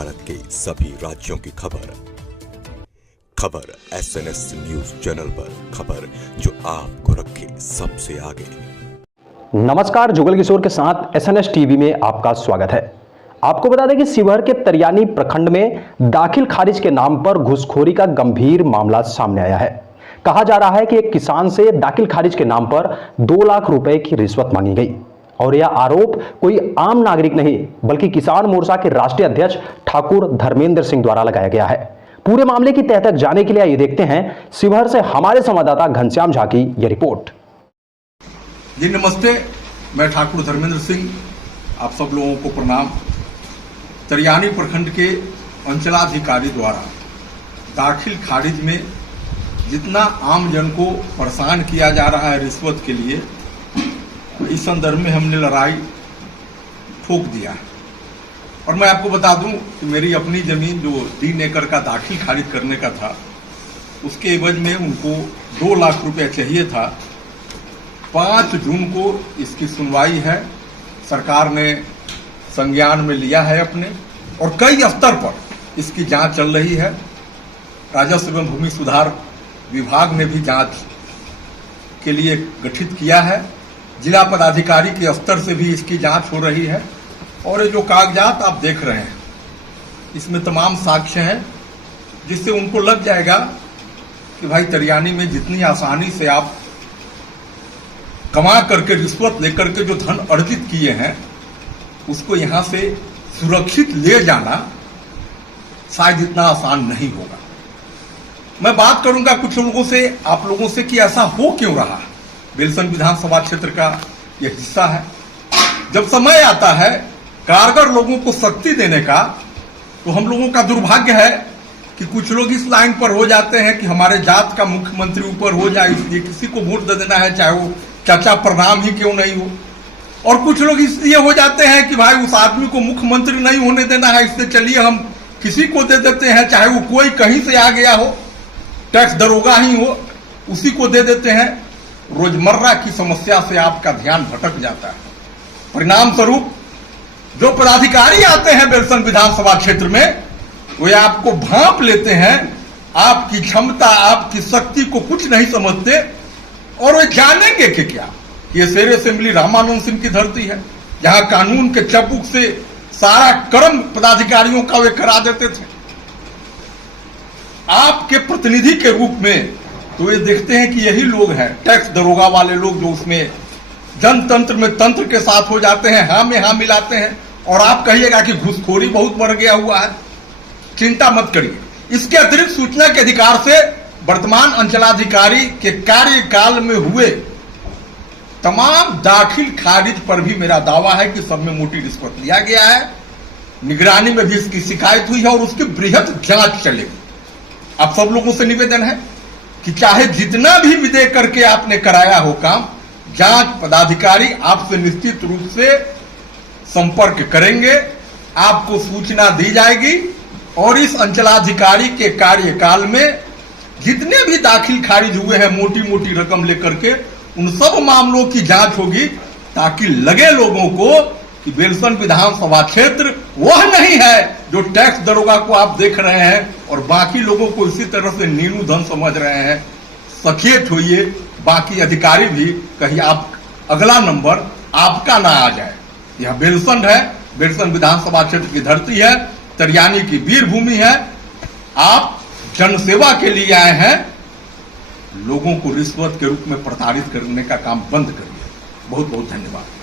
भारत के सभी राज्यों की खबर SNS न्यूज चैनल पर, खबर जो आपको रखे सबसे आगे। नमस्कार, जुगल किशोर के साथ SNS टीवी में आपका स्वागत है। आपको बता दें कि शिवहर के तरियानी प्रखंड में दाखिल खारिज के नाम पर घूसखोरी का गंभीर मामला सामने आया है। कहा जा रहा है कि एक किसान से दाखिल खारिज के नाम पर 2 लाख रुपए की रिश्वत मांगी गई और यह आरोप कोई आम नागरिक नहीं बल्कि किसान मोर्चा के राष्ट्रीय अध्यक्ष ठाकुर धर्मेंद्र सिंह द्वारा लगाया गया है। पूरे मामले की तह तक जाने के लिए ये देखते हैं शिवहर से हमारे संवाददाता घनश्याम झा की यह रिपोर्ट। जी नमस्ते, मैं ठाकुर धर्मेंद्र सिंह, आप सब लोगों को प्रणाम। तरियानी प्रखंड के अंचलाधिकारी द्वारा दाखिल खारिज में जितना आम जन को परेशान किया जा रहा है रिश्वत के लिए, इस संदर्भ में हमने लड़ाई ठोक दिया है। और मैं आपको बता दूं कि मेरी अपनी जमीन जो 3 एकड़ का दाखिल खारिज करने का था, उसके एवज में उनको 2 लाख रुपए चाहिए था। 5 जून को इसकी सुनवाई है, सरकार ने संज्ञान में लिया है अपने, और कई स्तर पर इसकी जांच चल रही है। राजस्व एवं भूमि सुधार विभाग ने भी जांच के लिए गठित किया है। जिला पदाधिकारी के स्तर से भी इसकी जांच हो रही है। और ये जो कागजात आप देख रहे हैं, इसमें तमाम साक्ष्य हैं, जिससे उनको लग जाएगा कि भाई तरियानी में जितनी आसानी से आप कमा करके रिश्वत लेकर के जो धन अर्जित किए हैं, उसको यहां से सुरक्षित ले जाना शायद इतना आसान नहीं होगा। मैं बात करूंगा कुछ लोगों से, आप लोगों से, कि ऐसा हो क्यों रहा। बेलसन विधानसभा क्षेत्र का यह हिस्सा है। जब समय आता है कारगर लोगों को शक्ति देने का, तो हम लोगों का दुर्भाग्य है कि कुछ लोग इस लाइन पर हो जाते हैं कि हमारे जात का मुख्यमंत्री ऊपर हो जाए, इसलिए किसी को वोट दे देना है, चाहे वो चाचा प्रणाम ही क्यों नहीं हो। और कुछ लोग इसलिए हो जाते हैं कि भाई उस आदमी को मुख्यमंत्री नहीं होने देना है, इसलिए चलिए हम किसी को दे देते हैं, चाहे वो कोई कहीं से आ गया हो, टैक्स दरोगा ही हो, उसी को दे देते हैं। रोजमर्रा की समस्या से आपका ध्यान भटक जाता है। परिणाम स्वरूप जो पदाधिकारी आते हैं बेलसन विधानसभा क्षेत्र में, वे आपको भांप लेते हैं, आपकी क्षमता, आपकी शक्ति को कुछ नहीं समझते, और वे जानेंगे कि क्या ये शेर असेंबली रामानंद सिंह की धरती है, जहां कानून के चबुक से सारा कर्म पदाधिकारियों का वे करा देते थे। आपके प्रतिनिधि के रूप में तो ये देखते हैं कि यही लोग हैं, टैक्स दरोगा वाले लोग, जो उसमें जनतंत्र में तंत्र के साथ हो जाते हैं, हाँ में हाँ मिलाते हैं। और आप कहिएगा कि घूसखोरी बहुत बढ़ गया हुआ है, चिंता मत करिए। इसके अतिरिक्त सूचना के अधिकार से वर्तमान अंचलाधिकारी के कार्यकाल में हुए तमाम दाखिल खारिज पर भी मेरा दावा है कि सब में मोटी रिश्वत लिया गया है। निगरानी में भी इसकी शिकायत हुई है और उसकी बृहद जांच चलेगी। आप सब लोगों से निवेदन है कि चाहे जितना भी विदय करके आपने कराया हो काम, जांच पदाधिकारी आपसे निश्चित रूप से संपर्क करेंगे, आपको सूचना दी जाएगी। और इस अंचलाधिकारी के कार्यकाल में जितने भी दाखिल खारिज हुए हैं मोटी मोटी रकम लेकर के, उन सब मामलों की जांच होगी, ताकि लगे लोगों को कि बेलसन विधानसभा क्षेत्र वह नहीं है जो टैक्स दरोगा को आप देख रहे हैं और बाकी लोगों को इसी तरह से नीलू धन समझ रहे हैं। सचेत होइए, बाकी अधिकारी भी कहीं आप अगला नंबर आपका ना आ जाए। यह बेलसन है, बेलसन विधानसभा क्षेत्र की धरती है, तरियानी की वीर भूमि है। आप जनसेवा के लिए आए हैं, लोगों को रिश्वत के रूप में प्रताड़ित करने का काम बंद करिए। बहुत बहुत धन्यवाद।